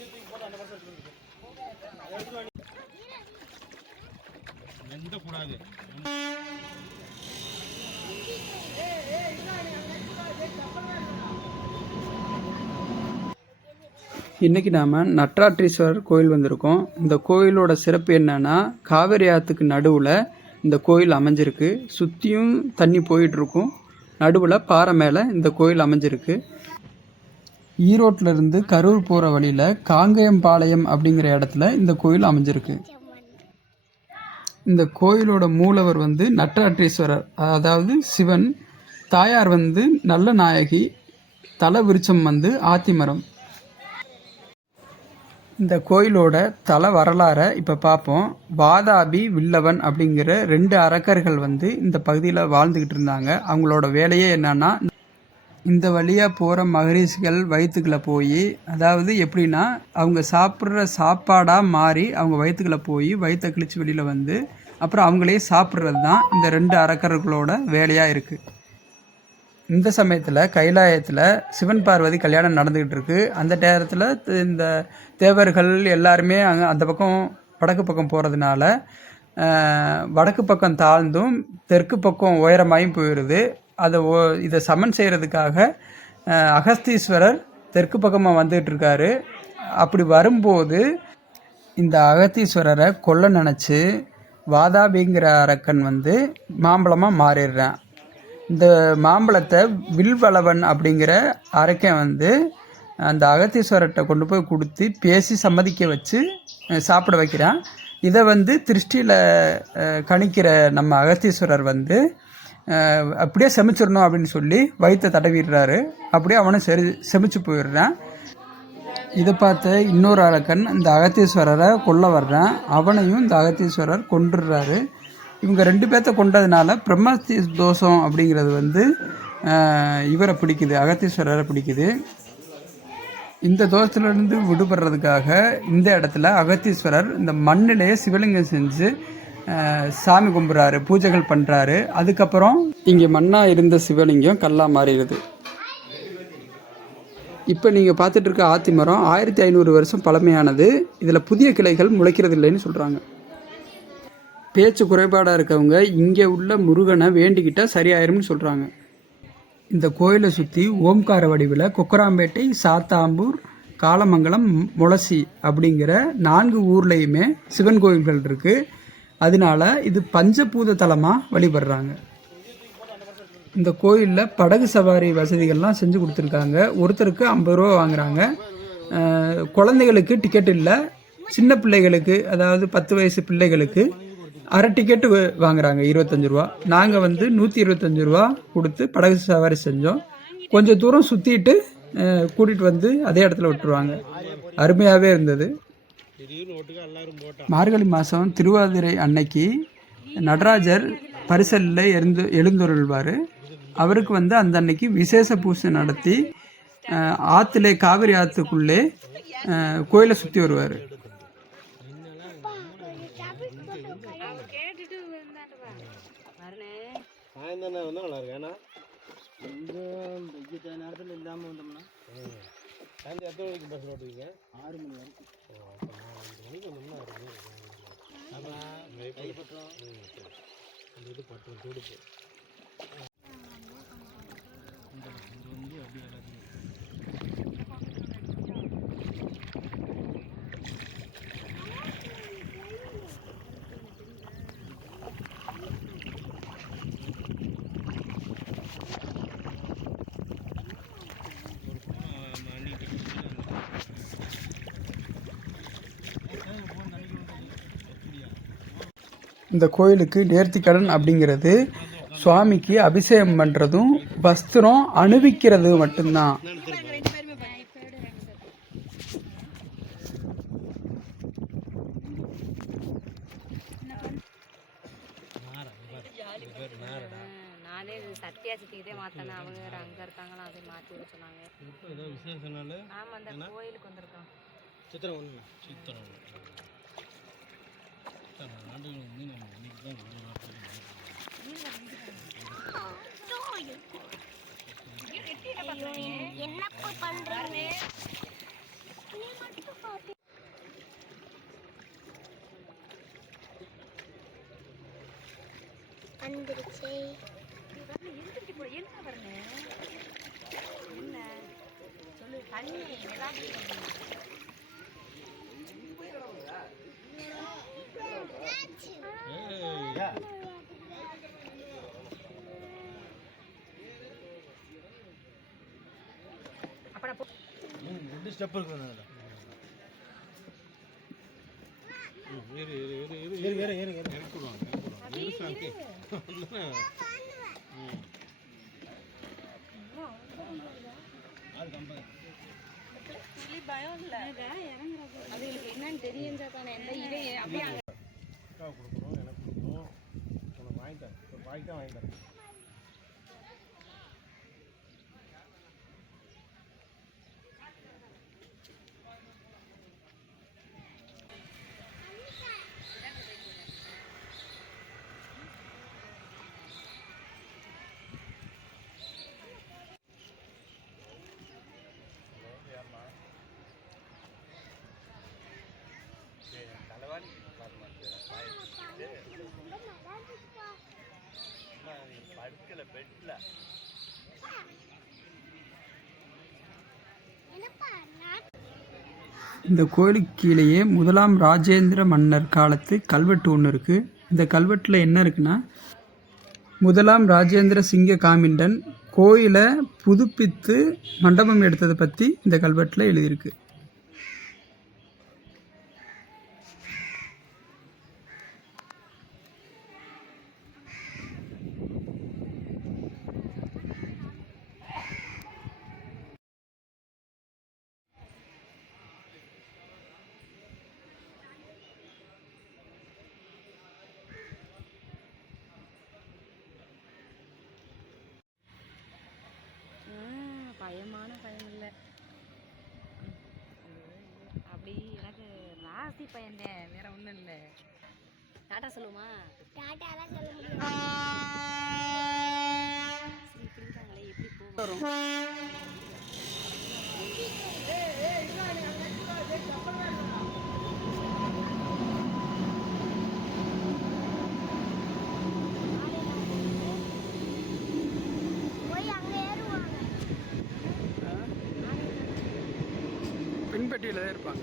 இன்றைக்கி நாம் நட்ராற்றீஸ்வரர் கோயில் வந்திருக்கோம். இந்த கோயிலோட சிறப்பு என்னன்னா, காவிரி ஆற்றுக்கு நடுவில் இந்த கோயில் அமைஞ்சிருக்கு. சுற்றியும் தண்ணி போயிட்டுருக்கும். நடுவில் பாறை மேலே இந்த கோயில் அமைஞ்சிருக்கு. ஈரோட்டிலேருந்து கரூர் போகிற வழியில் காங்கேயம்பாளையம் அப்படிங்கிற இடத்துல இந்த கோயில் அமைஞ்சிருக்கு. இந்த கோயிலோட மூலவர் வந்து நட்ராற்றீஸ்வரர், அதாவது சிவன். தாயார் வந்து நல்ல நாயகி. தல விருட்சம் வந்து ஆத்திமரம். இந்த கோயிலோட தல வரலாறை இப்போ பார்ப்போம். வாதாபி வில்லவன் அப்படிங்கிற 2 அரக்கர்கள் வந்து இந்த பகுதியில் வாழ்ந்துக்கிட்டு இருந்தாங்க. அவங்களோட வேலையே என்னன்னா, இந்த வழியாக போகிற மகரிஷிகள் வயிற்றுக்குள்ளே போய், அதாவது எப்படின்னா அவங்க சாப்பிட்ற சாப்பாடாக மாறி அவங்க வயிற்றுக்குள்ளே போய் வயிற்றை கிழிச்சு வெளியில் வந்து அப்புறம் அவங்களே சாப்பிட்றது தான் இந்த 2 அரக்கர்களோட வேலையாக இருக்குது. இந்த சமயத்தில் கைலாயத்தில் சிவன் பார்வதி கல்யாணம் நடந்துக்கிட்டு இருக்கு. அந்த நேரத்தில் இந்த தேவர்கள் எல்லாருமே அங்கே அந்த பக்கம் வடக்கு பக்கம் போகிறதுனால வடக்கு பக்கம் தாழ்ந்தும் தெற்கு பக்கம் உயரமாயும் போயிடுது. இதை சமன் செய்கிறதுக்காக அகஸ்தீஸ்வரர் தெற்கு பக்கமாக வந்துகிட்டு இருக்காரு. அப்படி வரும்போது இந்த அகஸ்தீஸ்வரரை கொல்ல நினச்சி வாதாபிங்கிற அரக்கன் வந்து மாம்பழமாக மாறிடுறான். இந்த மாம்பழத்தை வில்வளவன் அப்படிங்கிற அரக்கன் வந்து அந்த அகத்தீஸ்வரர்கிட்ட கொண்டு போய் கொடுத்து பேசி சம்மதிக்க வச்சு சாப்பிட வைக்கிறான். இதை வந்து திருஷ்டியில் கணிக்கிற நம்ம அகத்தீஸ்வரர் வந்து அப்படியே செமிச்சிடணும் அப்படின்னு சொல்லி வயிற்றை தடவிடுறாரு. அப்படியே அவனை செமிச்சு போயிடுறான். இதை பார்த்த இன்னொரு அரக்கன் இந்த அகத்தீஸ்வரரை கொல்ல வர்றான். அவனையும் இந்த அகத்தீஸ்வரர் கொன்றுறாரு. இவங்க 2 பேர்த்த கொண்டதுனால பிரம்மஸ்தி தோஷம் அப்படிங்கிறது வந்து இவரை பிடிக்குது, அகத்தீஸ்வரரை பிடிக்குது. இந்த தோஷத்துலேருந்து விடுபடுறதுக்காக இந்த இடத்துல அகத்தீஸ்வரர் இந்த மண்ணிலேயே சிவலிங்கம் செஞ்சு சாமி கும்பிட்றாரு, பூஜைகள் பண்ணுறாரு. அதுக்கப்புறம் இங்கே மண்ணாக இருந்த சிவலிங்கம் கல்லாக மாறிடுது. இப்போ நீங்கள் பார்த்துட்டு இருக்க ஆத்திமரம் 1500 வருஷம் பழமையானது. இதில் புதிய கிளைகள் முளைக்கிறது இல்லைன்னு சொல்கிறாங்க. பேச்சு குறைபாடாக இருக்கவங்க இங்கே உள்ள முருகனை வேண்டிக்கிட்டால் சரியாயிரும்னு சொல்கிறாங்க. இந்த கோயிலை சுற்றி ஓம்கார வடிவில் கொக்கராம்பேட்டை, சாத்தாம்பூர், காலமங்கலம், முளசி அப்படிங்கிற 4 ஊர்லேயுமே சிவன் கோயில்கள் இருக்குது. அதனால இது பஞ்சபூத தலமாக வழிபடுறாங்க. இந்த கோயிலில் படகு சவாரி வசதிகள்லாம் செஞ்சு கொடுத்துருக்காங்க. ஒருத்தருக்கு 50 ரூபா வாங்குகிறாங்க. குழந்தைகளுக்கு டிக்கெட் இல்லை. சின்ன பிள்ளைகளுக்கு, அதாவது 10 வயசு பிள்ளைகளுக்கு அரை டிக்கெட்டு வாங்குறாங்க, 25 ரூபா. நாங்கள் வந்து 125 ரூபா கொடுத்து படகு சவாரி செஞ்சோம். கொஞ்சம் தூரம் சுற்றிட்டு கூட்டிகிட்டு வந்து அதே இடத்துல விட்டுருவாங்க. அருமையாகவே இருந்தது. மார்கழி மாதம் திருவாதிரை அன்னைக்கு நடராஜர் பரிசலில் எழுந்தருள்வார். அவருக்கு வந்து அந்த அன்னைக்கு விசேஷ பூஜை நடத்தி ஆற்றுலே, காவிரி ஆற்றுக்குள்ளே கோயிலை சுற்றி வருவார். சாயந்தரம் வந்தால் நல்லா இருக்கு. ஏன்னா இந்த நேரத்தில் இல்லாமல் வந்தோம்னா சாயந்தரம் எத்தனை மணிக்கு பஸ் ஓட்டுவீங்க? 6 மணி வரைக்கும். 5 மணிக்கு வந்தோம்னா அதான் கைப்பற்றோம். அந்த இது பட்டம் துடுப்பு வந்து அப்படியே இந்த கோயிலுக்கு நேர்த்திக்கடன் அப்படிங்கிறது சுவாமிக்கு அபிஷேகம் பண்ணுறதும் வஸ்திரம் அணிவிக்கிறது மட்டும்தான். சத்தியாசிட்டிக்கிட்டே மாற்றினா அவங்க வேறு அங்கே இருக்காங்களா, அதை மாற்றி விட சொன்னாங்க. இப்போ ஏதோ விசேஷனால ஆமாம், அந்த கோயிலுக்கு வந்திருக்கோம். சித்திரை 1 சித்திரை 1 ஆண்டுகள் வந்து நம்ம இன்னைக்கு தான் என்னப்பா பண்ணுறாரு. வந்துருச்சே. என்ன பாருங்க என்ன சொல்லு தண்ணி ஏதாவது அப்புறம் 2 ஸ்டெப் இருக்குது அதில். பயம் இல்லை அதுங்களுக்கு என்னன்னு தெரியுஞ்சா தானே எந்த இதே அப்படியே அக்கா கொடுக்குறோம், எனக்கு கொடுக்குறோம், உனக்கு வாங்கிட்டேன், ஒரு பாய்க்கு தான் வாங்கிட்டேன். இந்த கோயிலுக்கு கீழேயே முதலாம் ராஜேந்திர மன்னர் காலத்து கல்வெட்டு ஒன்று இருக்குது. இந்த கல்வெட்டில் என்ன இருக்குன்னா, முதலாம் ராஜேந்திர சிங்க காமிண்டன் கோயிலை புதுப்பித்து மண்டபம் எடுத்ததை பற்றி இந்த கல்வெட்டில் எழுதியிருக்கு. பயமான பயம் இல்லை அப்படி எனக்கு ராசி பயந்தேன் வேற ஒன்றும் இல்லை. டாட்டா சொல்லுமா? டாட்டாலாம் சொல்ல முடியாது. திருத்தாங்களே எப்படி போகும்? போய் அங்க ஏறுவாங்க. பின்பற்றியில் தான் இருப்பாங்க.